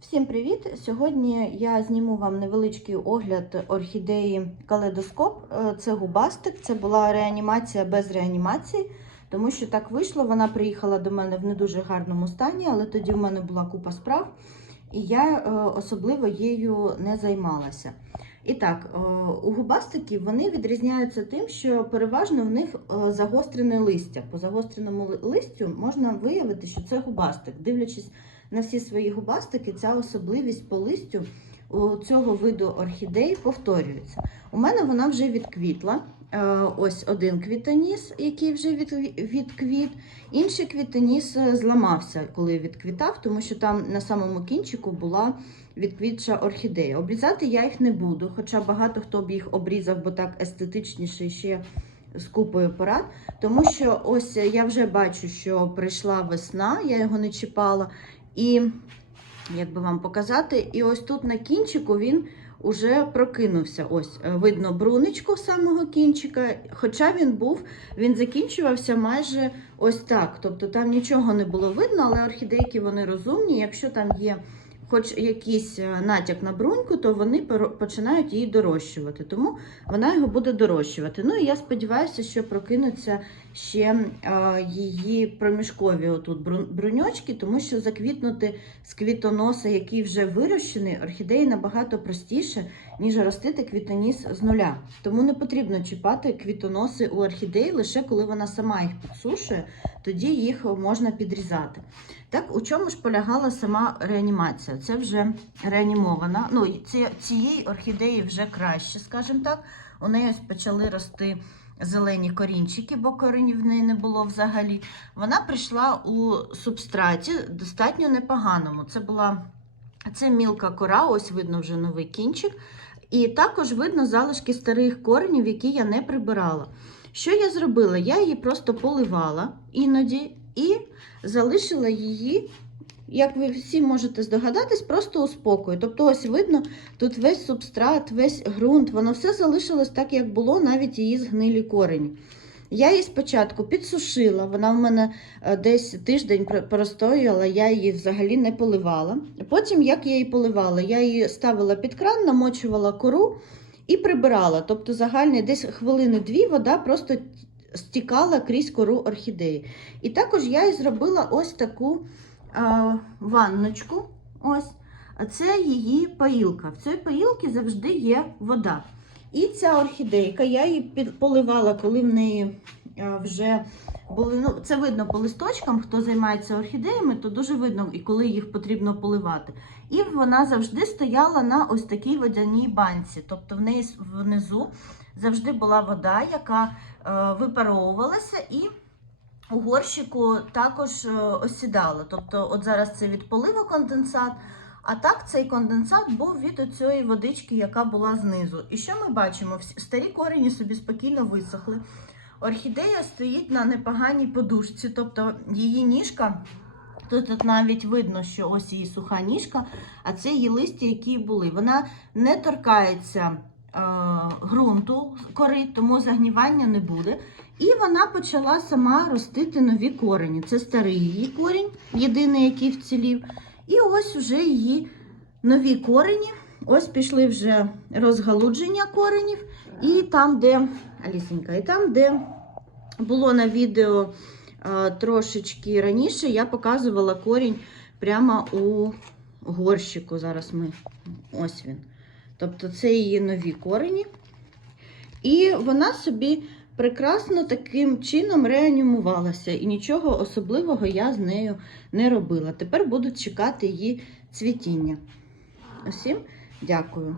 Всім привіт! Сьогодні я зніму вам невеличкий огляд орхідеї калейдоскоп. Е, Це губастик, це була реанімація без реанімації, тому що так вийшло. Вона приїхала до мене в не дуже гарному стані, але тоді в мене була купа справ, і я е, особливо її не займалася. І так, е, у губастиків вони відрізняються тим, що переважно в них загострене листя. По загостреному листю можна виявити, що це губастик. Дивлячись на всі свої губастики, ця особливість по листю у цього виду орхідей повторюється. У мене вона вже відквітла. Е, Ось один квітоніс, який вже від, відквіт. Інший квітоніс е, зламався, коли відквітав, тому що там на самому кінчику була відквітша орхідея. Обрізати я їх не буду, хоча багато хто б їх обрізав, бо так естетичніше ще з купою порад. Тому що ось я вже бачу, що прийшла весна, я його не чіпала. І як би вам показати, і ось тут на кінчику він уже прокинувся. Ось е, видно бруничку самого кінчика. Хоча він був, він закінчувався майже ось так. Тобто там нічого не було видно, але орхідейки вони розумні. Якщо там є хоч якийсь е, натяк на бруньку, то вони починають її дорощувати. Тому вона його буде дорощувати. Ну і я сподіваюся, що прокинуться ще е, її проміжкові отут бруньочки, тому що заквітнути з квітоноса, який вже вирощений, орхідеї набагато простіше, ніж ростити квітоніс з нуля. Тому не потрібно чіпати квітоноси у орхідеї лише коли вона сама їх підсушує, тоді їх можна підрізати. Так, у чому ж полягала сама реанімація? Це вже реанімована. Ну, ці, цієї орхідеї вже краще, скажімо так. У неї почали рости зелені корінчики, бо коренів в неї не було взагалі. Вона прийшла у субстраті достатньо непоганому. Це була це мілка кора, ось видно вже новий кінчик. І також видно залишки старих коренів, які я не прибирала. Що я зробила? Я її просто поливала іноді і залишила її, як ви всі можете здогадатись, просто у спокою. Тобто, ось видно, тут весь субстрат, весь ґрунт, воно все залишилось так, як було, навіть її згнилі корені. Я її спочатку підсушила, вона в мене е, десь тиждень пр- простояла, я її взагалі не поливала. Потім, як я її поливала, я її ставила під кран, намочувала кору і прибирала. Тобто загальний десь хвилини дві вода просто стікала крізь кору орхідеї. І також я і зробила ось таку а, ванночку. Ось. Це її паїлка. В цій паїлці завжди є вода. І ця орхідейка, я її поливала, коли в неї вже були. Ну, це видно по листочкам, хто займається орхідеями, то дуже видно, і коли їх потрібно поливати. І вона завжди стояла на ось такій водяній банці. Тобто в неї внизу завжди була вода, яка е, випаровувалася і у горщику також е, осідала. Тобто, от зараз це від поливу конденсат, а так цей конденсат був від оцієї водички, яка була знизу. І що ми бачимо? Старі корені собі спокійно висохли. Орхідея стоїть на непоганій подушці, тобто її ніжка. Тут навіть видно, що ось її суха ніжка, а це її листя, які були. Вона не торкається е, ґрунту кори, тому загнівання не буде. І вона почала сама ростити нові корені. Це старий її корінь, єдиний, який вцілів. І ось уже її нові корені. Ось пішли вже розгалудження коренів. І там, де Алісенька, і там, де було на відео е, трошечки раніше, я показувала корінь прямо у горщику. Зараз ми ось він. Тобто це її нові корені. І вона собі прекрасно таким чином реанімувалася, і нічого особливого я з нею не робила. Тепер буду чекати її цвітіння. Усім дякую.